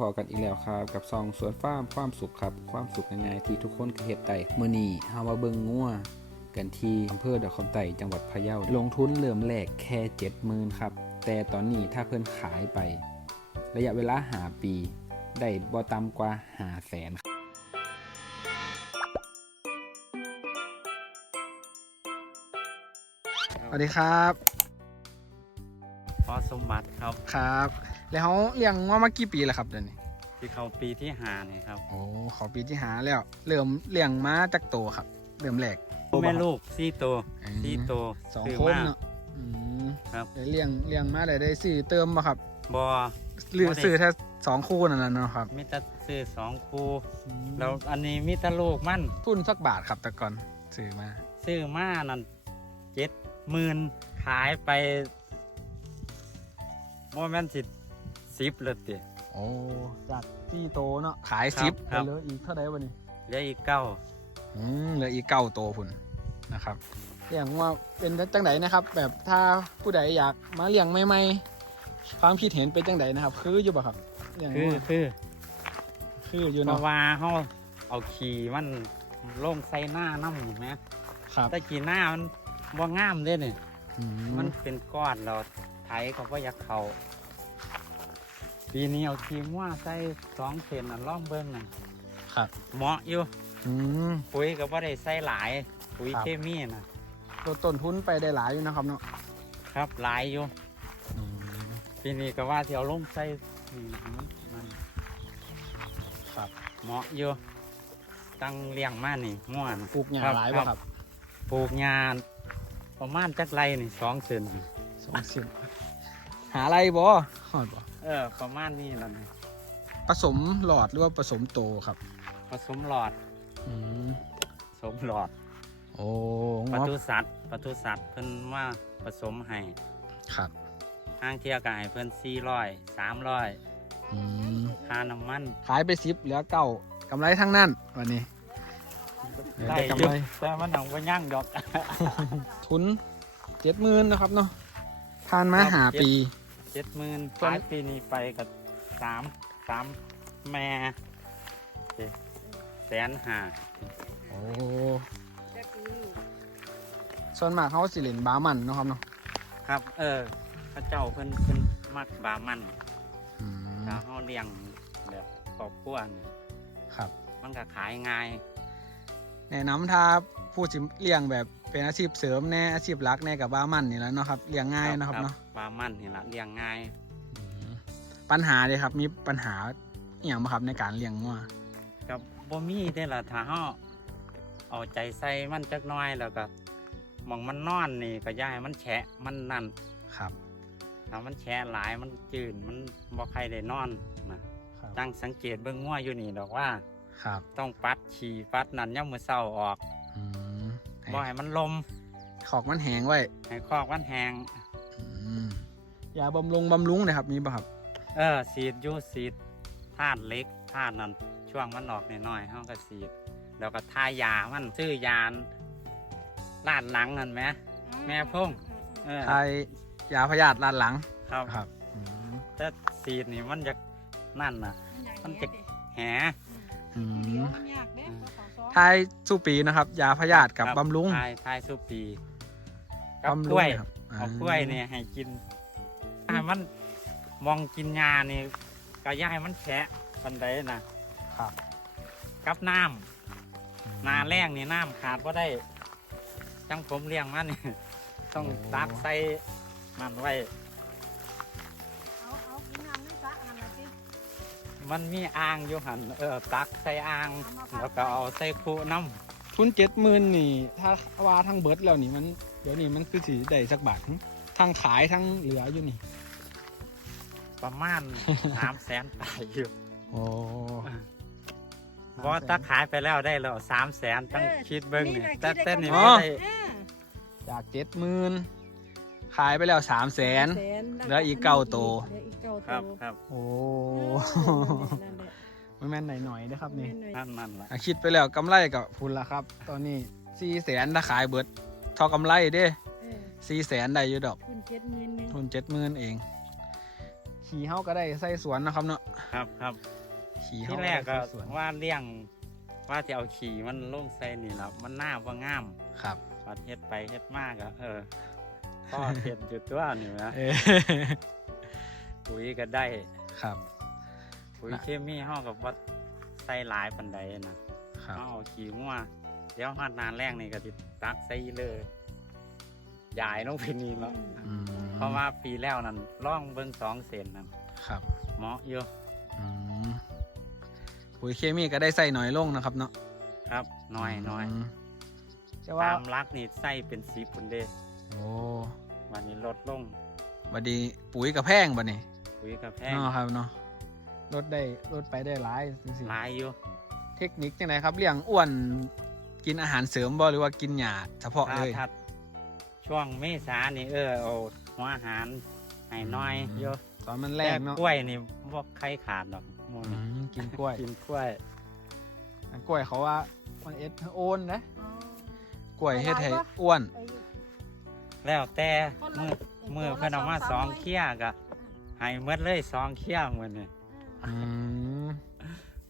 พอกันอีกแล้วครับกับซองสวนฟาร์มความสุขครับความสุขง่ายๆที่ทุกคนก็เฮ็ดได้มื้อนี้เฮามาเบิ่งงัวกันที่อำเภอดอกคำไต่จังหวัดพะเยาลงทุนเริ่มแรกแค่70,000ครับ แต่ตอนนี้ถ้าเพิ่นขายไป ระยะเวลาหาปี ได้บ่ต่ำกว่า5แสนสวัสดีครับ พอสมบัติครับครับ แล้วเขาเลี้ยงงัวมากี่ปีแล้วครับเดี๋ยวนี้ที่เขาปีที่หาเนี่ยครับโอ้ขอปีที่หาแล้ว เริ่มเลี้ยงมาจากโตครับเริ่มแรก แม่ลูกสี่ตัวอืมสี่ตัวสองซื้คนมา เนาะอืมครับ ได้เลี้ยงเลี้ยงมาได้ได้ซื้อเติมมาครับบอ หรือบ่ได้ ซื้อแค่สองคู่นั่นแหละเนาะครับมิตรซื้อสองคู่แล้วอันนี้มิตรลูกมันทุนสักบาทครับแต่ก่อนซื้อมาซื้อมานั่นเจ็ดหมื่นขายไปโมเมนต์สิ สิบเลยติโอ้จากที่โตเนาะขายครับสิบครับ เหลืออีกเท่าไหร่วะนี่เหลืออีกเก้าอืมเหลืออีกเก้าโตพุ่นนะครับ เลี้ยงว่าเป็นจังไดนะครับ แบบถ้าผู้ใดอยากมาเลี้ยงใหม่ๆความคิดเห็นเป็นจังไดนะครับ คืออยู่ป่ะครับเลี้ยงคืองัวคือคืออยู่เพเนาะราะว่าเขาเอาขี่มันลงใส่หน้าน้ำเห็นไหมครับแต่ขี่หน้ามันบ่งามเด้เนี่ยอืมันเป็นก้อนเราไถเขาก็อยากเขา ปีนี้เอาทีมว่าใส่สองเซนน่ะล่องเบิ้งน่ะครับ เหมาะอยู่อืมปุ๋ยก็บ่ได้ใส่หลาย ปุ๋ยครับเคมีน่ะลดต้นทุนไปได้หลายอยู่นะครับเนาะครับหลายอยู่ปีนี้ก็ว่าที่เอาลงใส่นี่นะมันมันครับเหมาะอยู่ตั้งเลี้ยงมานี่ม่วนปลูกหญ้าครับหลายครัป่ะบครับปลูกหญ้าประมาณจักไรนี่สองเซนสองสิบหาอะไรบ่หอดบ่ เออ ประมาณนี้แล้วนี่ผสมหลอดหรือว่าผสมโตครับ ผสมหลอดอืมผสมหลอดโอ้ปงอศุสัตว์ปศุสัตว์เพิ่นว่าผสมให้ครับ ห้างเที่ยวก็ให้เพิ่นสี่ร้อยสามร้อยอืมค่าน้ำมันขายไปสิบเหลือเก้ากำไรทั้งนั้นวันนี้ได้กำไร แต่มันหนังว่าย่างดอก ทุนเจ็ดหมื่นนะครับเนาะทานมาครับ หาเจ็ดปี เจ็ดหมื่นส่วนขายปีนี้ไปกับสามสามแม่เจ็ดแสนห้าโอ้ส่วนมากเขาสิเล่นบามันเนาะครับเนาะครับ เออพระเจ้าเพิ่นเพิ่นมักบามันอืมถ้าเฮาเลี้ยงแบบครอบครัวนี่ครับ มันก็ขายง่ายแนะนำถ้าผู้สิเลี้ยงแบบเป็นอาชีพเสริมแน่อาชีพหลักแน่กับบามันนี่แหล้วเนาะครับเลี้ยงง่ายเนาะครับเนาะบามันนี่ละเลี้ยงง่ายอืมปัญหาเลยครับ มีปัญหาอหย่างบ่ครับในการเลี้ยงงัวกับบ่มีได้ละถ้าเฮาเอาใจใส่มันจักหน้อยแล้วก็หมองมันนอนนี่ก็อย่าให้มันแฉะมันนั่นครับ ถ้ามันแฉะหลายมันจืดมันบ่ใครได้นอนนะครับตั้งสังเกตเบิ่งงัวอยู่นี่ดอกว่า ครับต้องปัดฉี่ปัดนั่นยามมื้อเช้าออกอืมให้บ่ให้มันลมขอกมันแห้งไว้ให้คอกมันแห้งอืม ยาบำรุงบำรุงนะครับมีป่ะครับ เออสีดอยู่สีดธาตุเหล็กธาตุนั่นช่วงมันออกน้อยๆเฮาก็สีด แล้วก็ทายามันซื้อยานลาดหลังนั่นไหมแม่พุ่งเออทายยาพยาธิลานหลังครับครับอืมแต่สีดนี่มันจะนั่นน่ะ มันจะแหอืมมันยากเด้ภาษาซ้อทายสู้ปีนะครับ ยาพยาธิกับครับบำรุงทายทายสุปี กับบำกรุล้งวยนะครับเอากล้วยเนี่ยให้กินให้มันมองกินยานี่ก็อย่าให้มันแฉะปันไดนะครับกับน้ำนาแรงนี่น้ำขาดว่าได้ จังผมเลี้ยงมันนี่ต้องตักใส่มันไว้เอาเอากินน้ำในสระหันละสิมันมีอ่างอยู่หันเออตักใส่อ่างแล้วก็เอาใส่คูน้ทุนเจ็ดหมื่นนี่ ถ้าว่าทั้งเบิร์ดแล้วนี่มัน เดี๋ยวนี้มันคือสีได้สักบาทหึทั้งขายทั้งเหลืออยู่นี่ำประมาณ สามแสนปลายอยู่โอ้เพราะถ้าขายไปแล้วได้แล้วสามแสนต้องคิดเบิ้งนี่แต่เต้นนี่อ๋ไม่อได้เออจากเจ็ดหมื่นขายไปแล้วสามแสนแสนเหลืออีกเก้าตัวเหลืออีกเก้าครับตัวครับ โอ้นั่นแหละไม่แม่นหน่อยๆนะครับนี่นั่นนั่นแหละอะคิดไปแล้วกำไรกับพุนละครับ ตอนนี้สี่แสนถ้าขายเบิดเท่ากำไรเด้เออสี่แสนได้อยู่ดอก คุณเจ็ดหมื่นหนึงทุนเจ็ดหมื่นเอง ขี่เฮาก็ได้ใส่สวนนะครับเนาะครับครับขี่เฮาที่แรกก็ได้ใส่สวนว่าเลี้ยงว่าจะเอาขี่มันลงใส่นี่แล้วมันหน้าว่างามครับปัดเฮ็ดไปเฮ็ดมากอะเออพ่อเฮ็ดอยู่ตัวนี่นะเออปุ๋ยก็ได้ครับ ปุ๋ยน่ะเคมีเฮากับว่าใส่หลายปันใดนะครับ เฮาเอาขี่งัวเดี๋ยวฮอดนานแรกนี่ก็สิตักใส่เลยยายลงไปนี่แล้วอืมเพราะว่าปีแล้วนั่นร่องเบิ่งสองเซนนั่นครับเหมาะอยู่อืมปุ๋ยเคมีก็ได้ใส่หน่อยลงนะครับเนาะครับน้อยน้อยมแต่ว่าตามรักนี่ใส่เป็นสีปุ่นเด้โอ้วันนี้ลดลงบัดนี้ปุ๋ยกับแพงบัดนี้ปุ๋ยกับแพงเนาะครับเนาะลดได้ลดไปได้หลายจังซี่หลายอยู่เทคนิคจังไดครับเลี้ยงอ้วน กินอาหารเสริมบ่หรือว่ากินหญ้าเฉพาะถ้าเลย ถ้าช่วงเมษานี่เออเอาหัวอาหารให้น้อยอืมเยอะตอนมันแรแต่กเนาะกล้วยนี่บ่ใครขาดดอกหมูอืนี่มกินกล้วยกินกล้วยอันกล้วยเขาว่ามันเอสโอนนะอ๋อกล้วยเฮ็ดให้อ้วนไอ้แล้วแต่คนละมือไอ้มือตัวละเพิ่นเอามาสสอองงสามหน่วยเคี้ยกะให้หมดเลยสองเคี้ยมื้อนี่อืม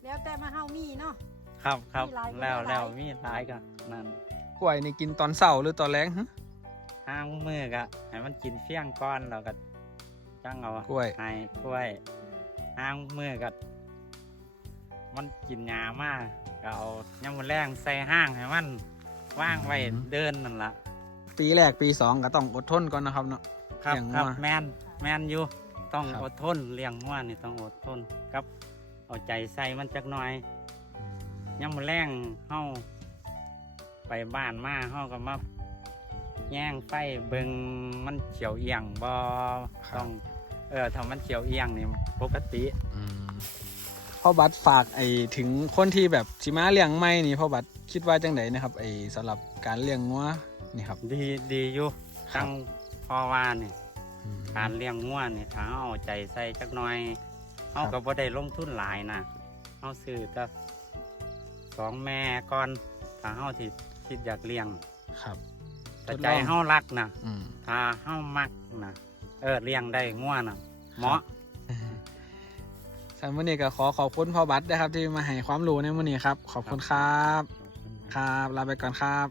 แล้วแต่มาเฮามีเนาะ ครับครับมีหลายก็แล้วได้หลาย แล้วมีหลายก็นั่นกล้วยนี่กินตอนเช้าหรือตอนแรงหึห้างมือกะให้มันกินเฟี้ยงก้อนแล้วก็จังเอากล้วย ให้กล้วยห้างมือกะมันกินหญ้ามากก็เอายามมื้อแรงใส่ห้างให้มันว่างไว้เดินนั่นล่ะปีแรกปีสองก็ต้องอดทนก่อนนะครับเนาะ ครับเลี้ยงครับงัวแมนแมนอยู่ต้องครับ อดทนเลี้ยงงัวนี่ต้องอดทนกับเอาใจใส่มันจักหน่อย ยามมื้อแรงเฮาไปบ้านมาเฮาก็มาแย่งไฟเบิงมันเขียวเอียงบ่ต้อง เออถ้ามันเขียวเอียงนี่ปกติ อืมพ่อบัตรฝากไอ้ถึงคนที่แบบสิมาเลี้ยงไม่นี่พ่อบัตรคิดว่าจังไดนะครับไอ้สำหรับการเลี้ยงงัวนี่ครับ ดีดีอยู่ครับตั้งพอว่านี่อืม การเลี้ยงงัวนี่ถ้าเฮาเอาใจใส่จักหน่อยเฮาครัก็บ บ่ได้ลงทุนหลายนะเฮาซื้อแต่ สองแม่ก่อนถ้าเฮาที่คิดอยากเลี้ยงครับแต่ทดลองใจเฮารักนะอืมถ้าเฮามักนะเออเลี้ยงได้งัวนะเหมาะสำหรับมื้อนี้ก็ขอขอบคุณพ่อบัตรนะครับ ที่มาให้ความรู้ในมื้อนี้ครับ ขอบคุณครับ ครับลาไปก่อนครับ